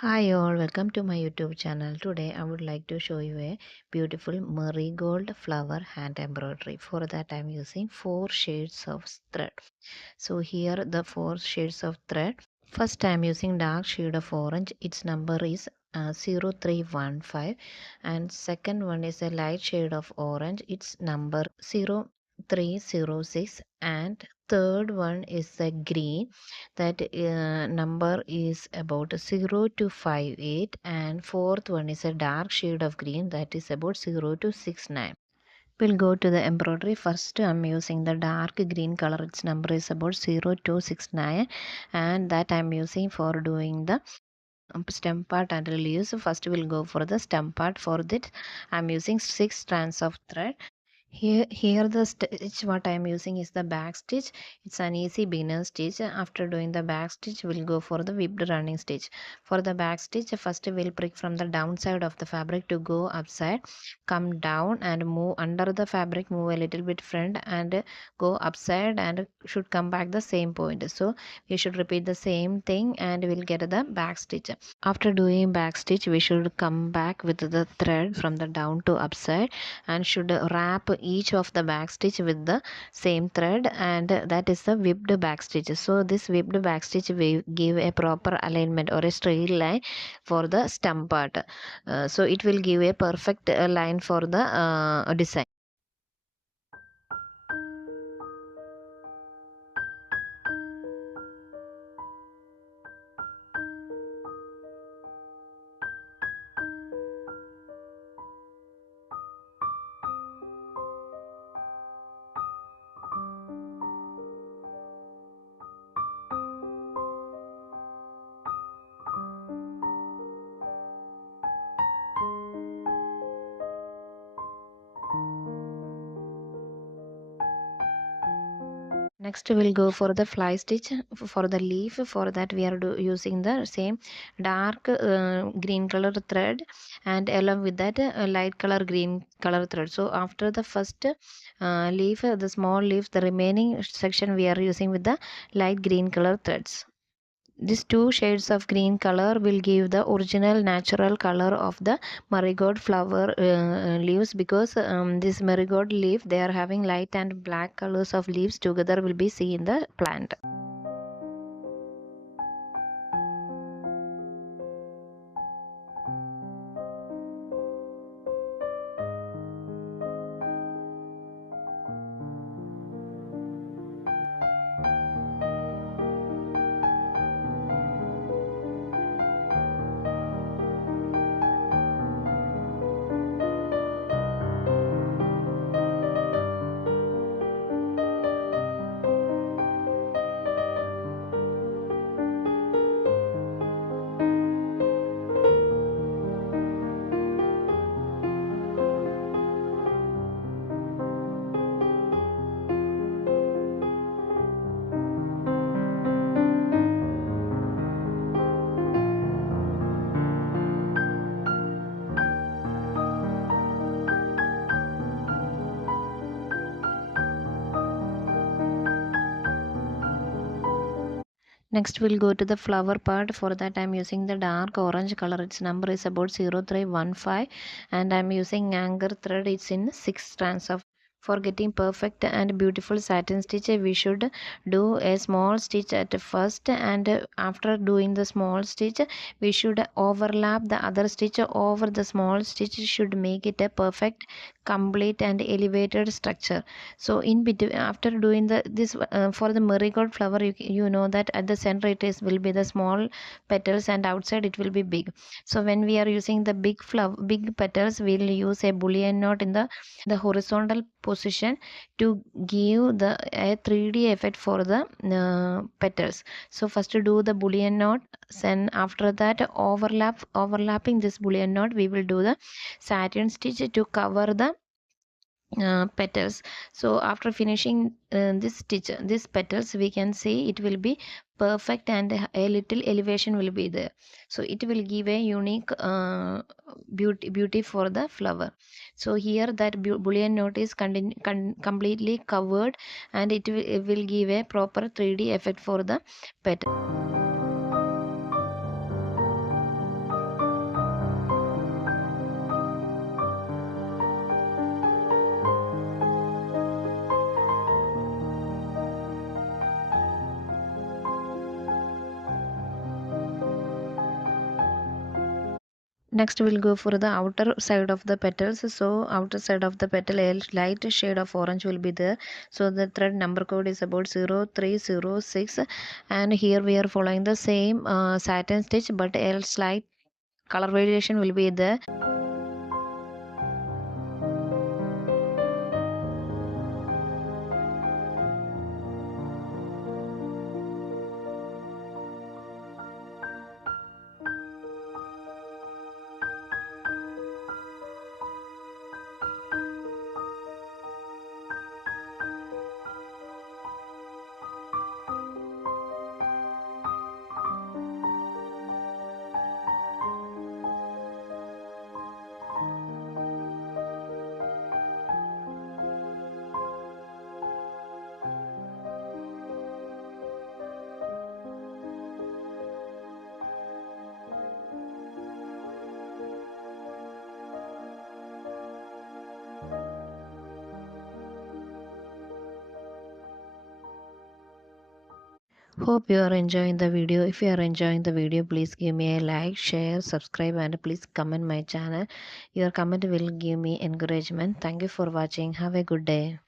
Hi all, welcome to my YouTube channel. Today I would like to show you a beautiful marigold flower hand embroidery. For that I am using 4 shades of thread. So here the 4 shades of thread. First I am using dark shade of orange. Its number is 0315, and second one is a light shade of orange. Its number 0306, and third one is a green that number is about 0 to 58, and fourth one is a dark shade of green that is about 0 to 69. We'll go to the embroidery. First I'm using the dark green color. Its number is about 0 to 69, and that I'm using for doing the stem part and leaves. First we'll go for the stem part. For that I'm using 6 strands of thread. Here the stitch what I am using is the back stitch. It's an easy beginner stitch. After doing the back stitch, we'll go for the whipped running stitch. For the back stitch, first we'll prick from the downside of the fabric to go upside, come down and move under the fabric, move a little bit front and go upside, and should come back the same point. So we should repeat the same thing and we'll get the back stitch. After doing back stitch, we should come back with the thread from the down to upside and should wrap each of the back stitch with the same thread, and that is the whipped back stitch. So this whipped back stitch will give a proper alignment or a straight line for the stem part. So it will give a perfect line for the design. Next we'll go for the fly stitch. For the leaf, for that we are using the same dark green color thread, and along with that light color green color thread. So after the first leaf, the small leaf, the remaining section we are using with the light green color threads. These 2 shades of green color will give the original natural color of the marigold flower leaves, because this marigold leaf, they are having light and black colors of leaves together will be seen in the plant. Next we'll go to the flower part. For that I'm using the dark orange color. Its number is about 0315, and I'm using anchor thread. It's in 6 strands of. For getting perfect and beautiful satin stitch, we should do a small stitch at first, and after doing the small stitch, we should overlap the other stitch over the small stitch. Should make it a perfect, complete and elevated structure. So in between, after doing the this for the marigold flower, you know that at the center it is will be the small petals and outside it will be big. So when we are using the big petals, we will use a bullion knot in the horizontal position to give the a 3D effect for the petals. So first to do the bullion knot, then after that overlapping this bullion knot, we will do the satin stitch to cover the petals. So after finishing this stitch, these petals, we can see it will be perfect and a little elevation will be there. So it will give a unique beauty for the flower. So here that bullion knot is completely covered, and it will give a proper 3D effect for the petal. Next we'll go for the outer side of the petals. So outer side of the petal, a light shade of orange will be there. So the thread number code is about 0306, and here we are following the same satin stitch, but a slight color variation will be there. Hope you are enjoying the video. If you are enjoying the video, please give me a like, share, subscribe, and please comment my channel. Your comment will give me encouragement. Thank you for watching. Have a good day.